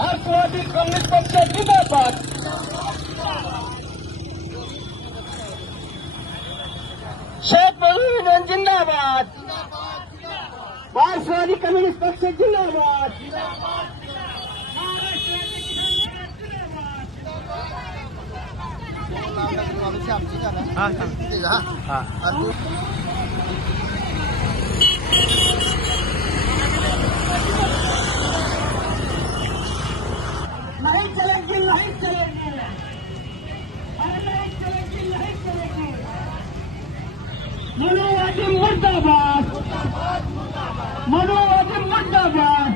Rashtrawadi communist पक्ष जिंदाबाद. शेख मुजीबुर जिंदाबाद. राष्ट्रवादी कम्युनिस्ट पक्ष जिंदाबाद. नहीं चलेगी नहीं चलेगी अरे नहीं चलेगी नहीं चलेगी मनुवादी मुर्दाबाद. मनुवादी मुर्दाबाद.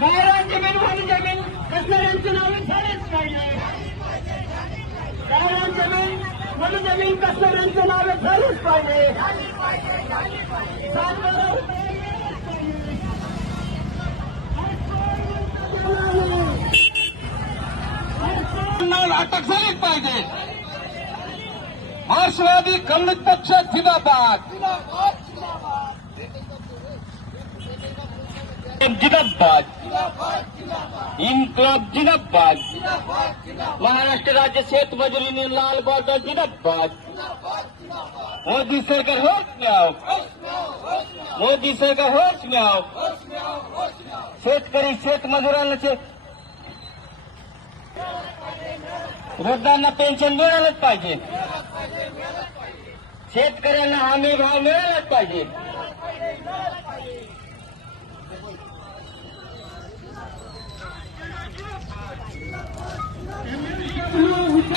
गायरान जमीन वाली जमीन कसणाऱ्यांची नावे झालीच पाहिजे गायरान जमीन वाली जमीन कसणाऱ्यांची नावे झालीच पाहिजे. सात अटक झालीच पाहिजे. मार्क्सवादी कम्युनिस्ट पक्ष जिंदाबाद. जिंदाबाद इनकलाब जिंदाबाद. महाराष्ट्र राज्य शेत मजुरी युनियन लाल बॉर्डर जिंदाबाद. मोदी सरकार होच म्याव मोदी सरकार होच म्याव शेतकरी शेतमजुरांना वृद्धांना पेन्शन मिळालंच पाहिजे. शेतकऱ्यांना हमी भाव मिळालाच पाहिजे.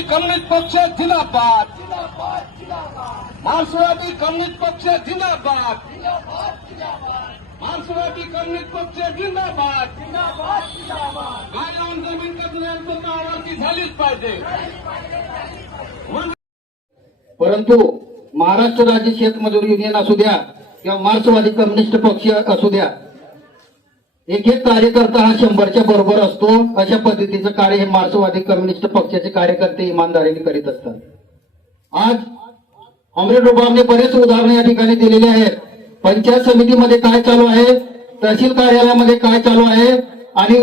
कम्युनिस्ट पक्ष जिंदाबाद. मार्क्सवादी कम्युनिस्ट पक्ष जिंदाबाद. मार्क्सवादी कम्युनिस्ट पक्ष जिंदाबाद. गायरान जमीन नावाची झालीच पाहिजे. परंतु महाराष्ट्र राज्य शेतमजूर युनियन असू द्या किंवा मार्क्सवादी कम्युनिस्ट पक्ष असू द्या एक एक कार्यकर्ता हा शंभरच्या बरोबर असतो. अशा पद्धतीचं कार्य हे मार्क्सवादी कम्युनिस्ट पक्षाचे कार्यकर्ते इमानदारीने करीत असतात. आज अमरेड रुबाबने बरेच उदाहरणं या ठिकाणी दिलेली आहेत. पंचायत समितीमध्ये काय चालू आहे? तहसील कार्यालयामध्ये काय चालू आहे? आणि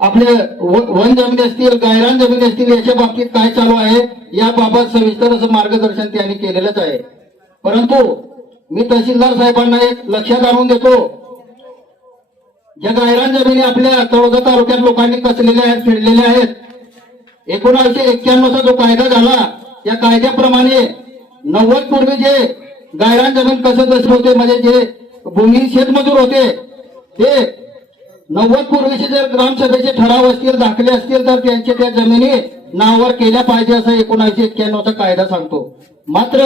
आपले वन जमिनी असतील गायरान जमिनी असतील याच्या बाबतीत काय चालू आहे? याबाबत सविस्तर असं मार्गदर्शन त्यांनी केलेलंच आहे. परंतु मी तहसीलदार साहेबांना एक लक्षात आणून देतो. ज्या गायरान जमिनी आपल्या तळोदा तालुक्यात लोकांनी कसलेल्या आहेत फिरलेल्या आहेत एकोणाशे एक्क्याण्णवचा जो कायदा झाला या कायद्याप्रमाणे नव्वद पूर्वी जे गायरान जमीन कसं कसं होते म्हणजे जे भूमी शेतमजूर होते ते नव्वद पूर्वीचे जर ग्रामसभेचे ठराव असतील दाखले असतील तर त्यांच्या त्या जमिनी नावावर केल्या पाहिजे असं एकोणीसशे एक्क्याण्णवचा कायदा सांगतो. मात्र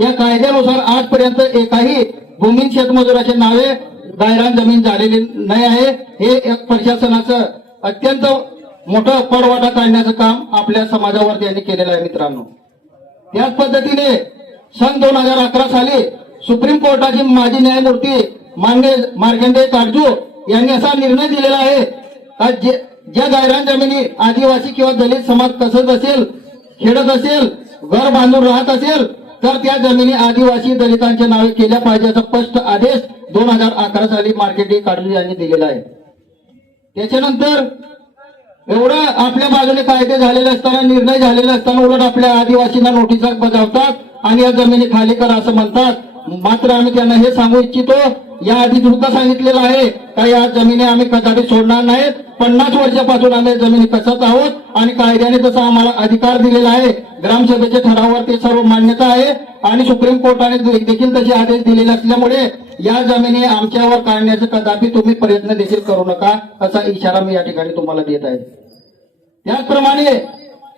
या कायद्यानुसार आजपर्यंत एकाही भूमी शेतमजुराचे नावे गायरान जमीन झालेली नाही आहे. हे एक प्रशासनाचं अत्यंत मोठं पडवाटा काढण्याचं काम आपल्या समाजावर त्यांनी केलेलं आहे मित्रांनो. त्याच पद्धतीने सन दोन हजार अकरा साली सुप्रीम कोर्टाचे माजी न्यायमूर्ती मांडे मार्गंडे काटजू यांनी असा निर्णय दिलेला आहे का जे ज्या गायरान जमिनी आदिवासी किंवा दलित समाज कसत असेल खेळत असेल घर बांधून राहत असेल तर त्या जमिनी आदिवासी दलितांच्या नावे केल्या पाहिजे असा स्पष्ट आदेश दोन हजार अकरा साली मार्केटिंग काटजू यांनी दिलेला आहे. त्याच्यानंतर एवढं आपल्या बाजूने कायदे झालेले असताना निर्णय झालेले असताना उलट आपल्या आदिवासींना नोटिसा बजावतात आणि या जमिनी खाली करा असं म्हणतात. मात्र आम्ही त्यांना हे सांगू इच्छितो या आधी सुद्धा सांगितलेलं आहे का या जमिनी आम्ही कदापि सोडणार नाहीत. पन्नास वर्षापासून आम्ही जमिनी कसत आहोत आणि कायद्याने तसा आम्हाला अधिकार दिलेला आहे. ग्रामसभेच्या ठरावावर ते सर्व मान्यता आहे. आणि सुप्रीम कोर्टाने देखील तसे आदेश दिलेले असल्यामुळे या जमिनी आमच्यावर काढण्याचा कदापि तुम्ही प्रयत्न देखील करू नका असा इशारा मी या ठिकाणी तुम्हाला देत आहे. त्याचप्रमाणे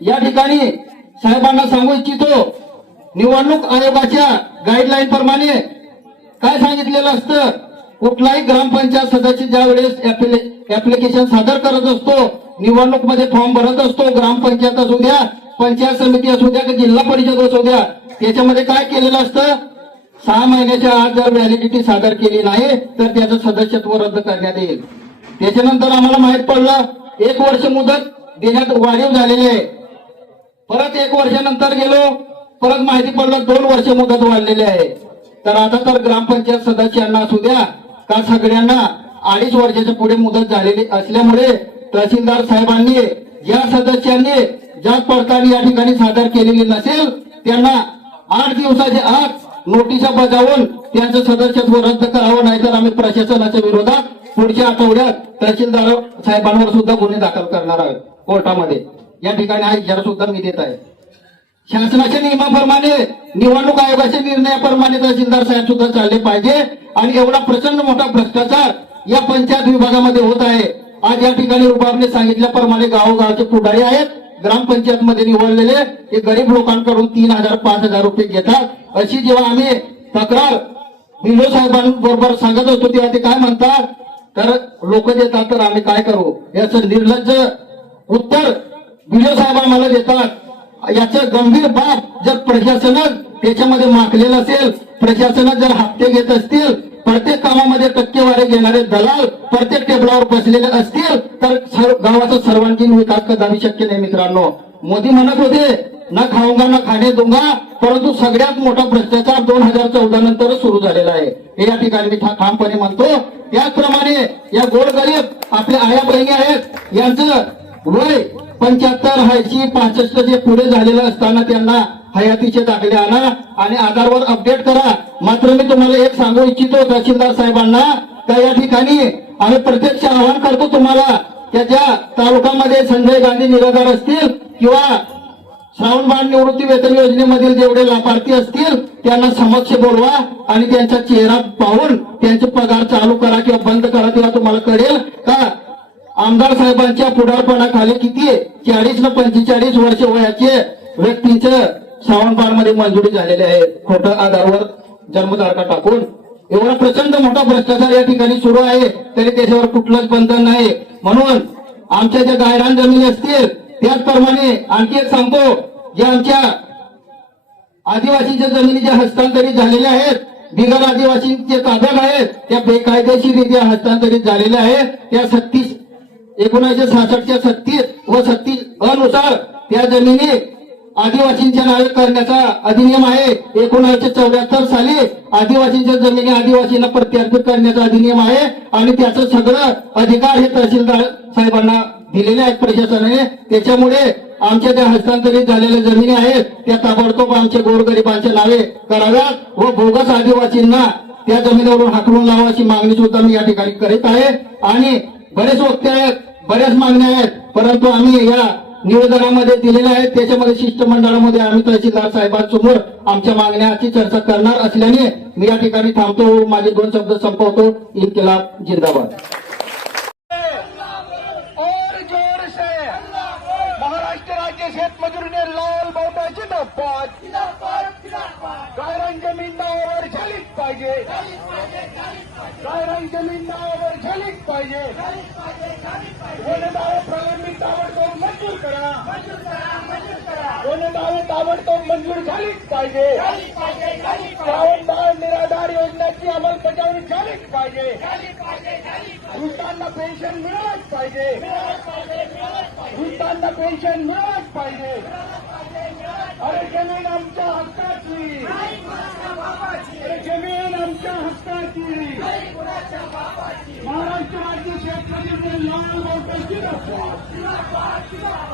या ठिकाणी साहेबांना सांगू इच्छितो निवडणूक आयोगाच्या गाईडलाईन प्रमाणे काय सांगितलेलं असतं? कुठलाही ग्रामपंचायत सदस्य ज्या वेळेस ऍप्लिकेशन सादर करत असतो निवडणूकमध्ये फॉर्म भरत असतो ग्रामपंचायत असू द्या पंचायत समिती असू द्या की जिल्हा परिषद असू द्या त्याच्यामध्ये काय केलेलं असतं? सहा महिन्याच्या आत जर व्हॅलिडिटी सादर केली नाही तर त्याचं सदस्यत्व रद्द करण्यात येईल. त्याच्यानंतर आम्हाला माहीत पडलं एक वर्ष मुदत देण्यात वाढीव झालेली आहे. परत एक वर्षानंतर गेलो परत माहिती पडलं दोन वर्ष मुदत वाढलेली आहे. तर आता तर ग्रामपंचायत सदस्यांना असू द्या का सगळ्यांना अडीच वर्षाच्या पुढे मुदत झालेली असल्यामुळे तहसीलदार साहेबांनी या सदस्यांनी जात पडताळणी या ठिकाणी सादर केलेली नसेल त्यांना आठ दिवसाच्या आत नोटिसा बजावून त्यांचं सदस्यत्व रद्द करावं नाहीतर आम्ही प्रशासनाच्या विरोधात पुढच्या आठवड्यात तहसीलदार साहेबांवर सुद्धा गुन्हे दाखल करणार आहोत कोर्टामध्ये. या ठिकाणी हा इशारा सुद्धा मी देत आहे. शासनाच्या नियमाप्रमाणे निवडणूक आयोगाच्या निर्णयाप्रमाणे तहसीलदार साहेब सुद्धा चालले पाहिजे आणि एवढा प्रचंड मोठा भ्रष्टाचार या पंचायत विभागामध्ये होत आहे. आज या ठिकाणी रुबाबने सांगितल्याप्रमाणे गावोगावचे पुढारी आहेत. ग्रामपंचायत मध्ये निवडलेले ते गरीब लोकांकडून तीन हजार पाच हजार रुपये घेतात. अशी जेव्हा आम्ही तक्रार बिलो साहेबांबरोबर सांगत होतो तेव्हा ते काय म्हणतात? तर लोक देतात तर आम्ही काय करू? याचं निर्लज्ज उत्तर बिलो साहेब आम्हाला देतात. याचं गंभीर बाब जर प्रशासनच त्याच्यामध्ये माखलेलं असेल प्रशासनात जर हप्ते घेत असतील प्रत्येक कामामध्ये टक्केवारी घेणारे दलाल प्रत्येक टेबलावर बसलेले असतील तर गावाचा सर्वांगीण विकास कदापि शक्य नाही मित्रांनो. मोदी म्हणत होते ना खाऊंगा न खाणे दुंगा परंतु सगळ्यात मोठा भ्रष्टाचार दोन हजार चौदा नंतर सुरू झालेला आहे. हे या ठिकाणी मी ठामपणे म्हणतो. त्याचप्रमाणे या गोरगरीब आपल्या आया बहिणी आहेत यांचं वय पंच्याहत्तर ऐंशी पासष्ट जे पुढे झालेलं असताना त्यांना हयातीचे दाखले आणा आणि आधारवर अपडेट करा. मात्र मी तुम्हाला एक सांगू इच्छितो तहसीलदार साहेबांना का या ठिकाणी आम्ही प्रत्यक्ष आवाहन करतो तुम्हाला त्याच्या तालुक्यामध्ये संजय गांधी निराधार असतील किंवा श्रावणबाण निवृत्ती वेतन योजनेमधील जेवढे लाभार्थी असतील त्यांना समक्ष बोलवा आणि त्यांचा चेहरा पाहून त्यांचे पगार चालू करा किंवा बंद करा तेव्हा तुम्हाला कळेल का? आमदार साहेबांच्या पुढारपणाखाली किती चाळीस न पंचेचाळीस वर्ष वयाचे व्यक्तीचं श्रावणमध्ये मंजुरी झालेली आहे. खोट्या आधारवर जन्मतारखा टाकून. एवढा प्रचंड मोठा भ्रष्टाचार या ठिकाणी सुरू आहे. तरी त्याच्यावर कुठलंच बंधन नाही. म्हणून आमच्या ज्या गायरान जमिनी असतील त्याचप्रमाणे आणखी एक सांगतो जे आमच्या आदिवासींच्या जमिनी ज्या हस्तांतरित झालेल्या आहेत बिगर आदिवासींचे ताब्यात आहेत त्या बेकायदेशीररित्या हस्तांतरित झालेल्या आहेत. त्या सत्तीस एकोणीसशे सहासष्टच्या सत्तीस व सत्तीस अनुसार त्या जमिनी आदिवासींच्या नावे करण्याचा अधिनियम आहे. एकोणीसशे चौऱ्याहत्तर साली आदिवासींच्या जमिनी आदिवासींना प्रत्यार्पित करण्याचा अधिनियम आहे आणि त्याचं सगळं अधिकार हे तहसीलदार साहेबांना दिलेले आहेत प्रशासनाने. त्याच्यामुळे आमच्या ज्या हस्तांतरित झालेल्या जमिनी आहेत त्या ताबडतोब आमच्या गोरगरिबांच्या नावे कराव्यात व बोगस आदिवासींना त्या जमिनीवरून हाकलून लावा अशी मागणी सुद्धा मी या ठिकाणी करीत आहे. आणि बरेच वक्ते आहेत बऱ्याच मागण्या आहेत परंतु आम्ही या निवेदनामध्ये दिलेल्या आहेत. त्याच्यामध्ये शिष्टमंडळामध्ये आम्ही तहसीलदार साहेबांसमोर आमच्या मागण्याची चर्चा करणार असल्याने मी या ठिकाणी थांबतो. माझे दोन शब्द संपवतो. इन्किलाब जिंदाबाद. महाराष्ट्र राज्य लाल जिंदाबाद. गायरान जमीन नावावर झालीच पाहिजे. गायरान जमीन नावावर झालीच पाहिजे वनदावे प्रलंबित ताबडतोब मंजूर करा वनदावे ताबडतोब मंजूर झालीच पाहिजे. श्रावण बाळ निराधार योजनेची अंमलबजावणी झालीच पाहिजे. वृद्धांना पेन्शन मिळालंच पाहिजे. वृद्धांना पेन्शन मिळालंच पाहिजे. अरे जमीन आमच्या हक्काची. अरे जमीन आमच्या हक्काची. महाराष्ट्र राज्य शेतकरी लाल मोठं जिंदाबाद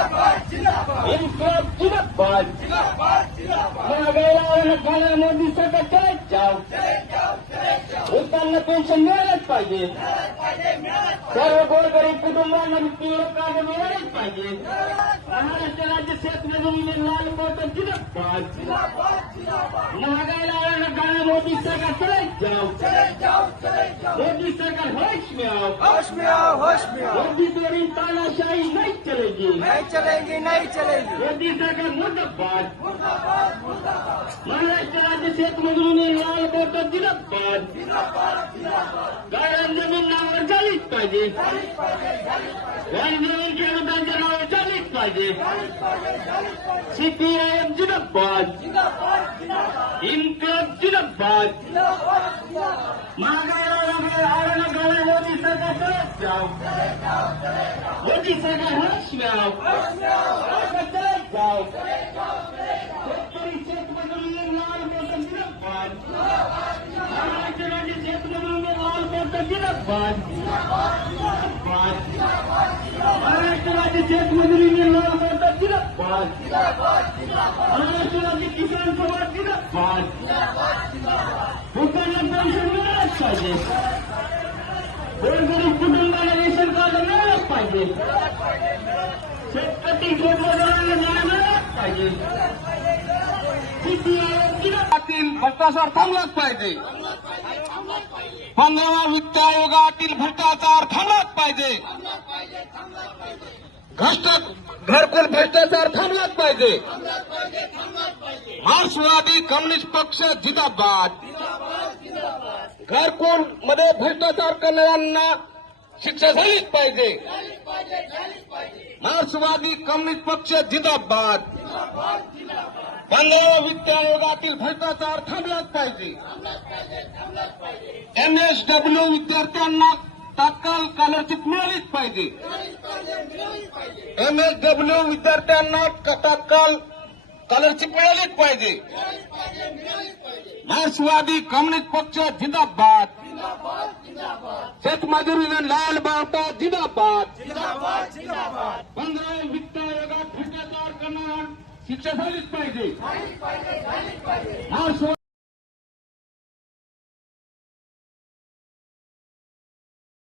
इनकलाब जिंदाबाद महागाईला आणि गाळा मोदी चलत वृद्धांना पेन्शन मिळालंच पाहिजे. सर्व गोरगरीब कुटुंबांना लोकांना मिळालंच पाहिजे. महाराष्ट्र राज्य शेतमजुरीने लाल मोठं जिंदाबाद महागाईला आळा गाळा मोदी सरकार चले जाओ मोदी सरकार होश में आओ होश में आओ होश में आओ मोदी द्वारी तानाशाही नहीं चलेगी. नहीं चलेगी नहीं चलेगी. मोदी सरकार मुर्दाबाद. महाराष्ट्र राज्य शेतमजुरीने लाल मोठं जिंदाबाद गाळा जमीन नावावर झालीच पाहिजे वन जमीन खेडूतांच्या नावावर झालीच पाहिजे सीपीआयएम जिंदाबाद इन्कलाब जिंदाबाद महागाईला आळा गाळा मोदी सरकार चले जाओ मोदी सरकार होश में आओ चले जाओ शेतकरी शेतमजुरीने लाल मोठं जिंदाबाद महाराष्ट्र राज्य शेतमजुरीने लाल मोठं जिंदाबाद जिंदाबाद महाराष्ट्र राज्य शेतमजुरीने लाल मोठं जिंदाबाद महाराष्ट्र राज्य किसान समाज जिंदाबाद लोकांना पेन्शन मिळालंच पाहिजे गोरगरीब कुटुंबाला रेशन कार्ड मिळालंच पाहिजे शेतकरी शेतमजुरांना न्याय मिळालाच पाहिजे सीपीआयएम जिंदाबाद भ्रष्टाचार थांबलाच पाहिजे पंधरावा वित्त आयोगातील भ्रष्टाचार थांबलाच पाहिजे. भ्रष्ट घरकुल भ्रष्टाचार थांबलाच पाहिजे. मार्क्सवादी कम्युनिस्ट पक्ष जिंदाबाद. घरकुलमध्ये भ्रष्टाचार करणाऱ्यांना शिक्षा झालीच पाहिजे. मार्क्सवादी कम्युनिस्ट पक्ष जिंदाबाद. पंधरावा वित्त आयोगातील भ्रष्टाचार थांबलाच पाहिजे. एमएसडब्ल्यू विद्यार्थ्यांना तात्काळ स्कॉलरशिप मिळालीच पाहिजे. एमएसडब्ल्यू विद्यार्थ्यांना तात्काळ स्कॉलरशिप मिळालीच पाहिजे. मार्क्सवादी कम्युनिस्ट पक्ष जिंदाबाद. शेतमजुरीने लाल बावटा जिंदाबाद. पंधराव्या वित्त आयोगात शिक्षा झालीच पाहिजे. मार्क्सवादी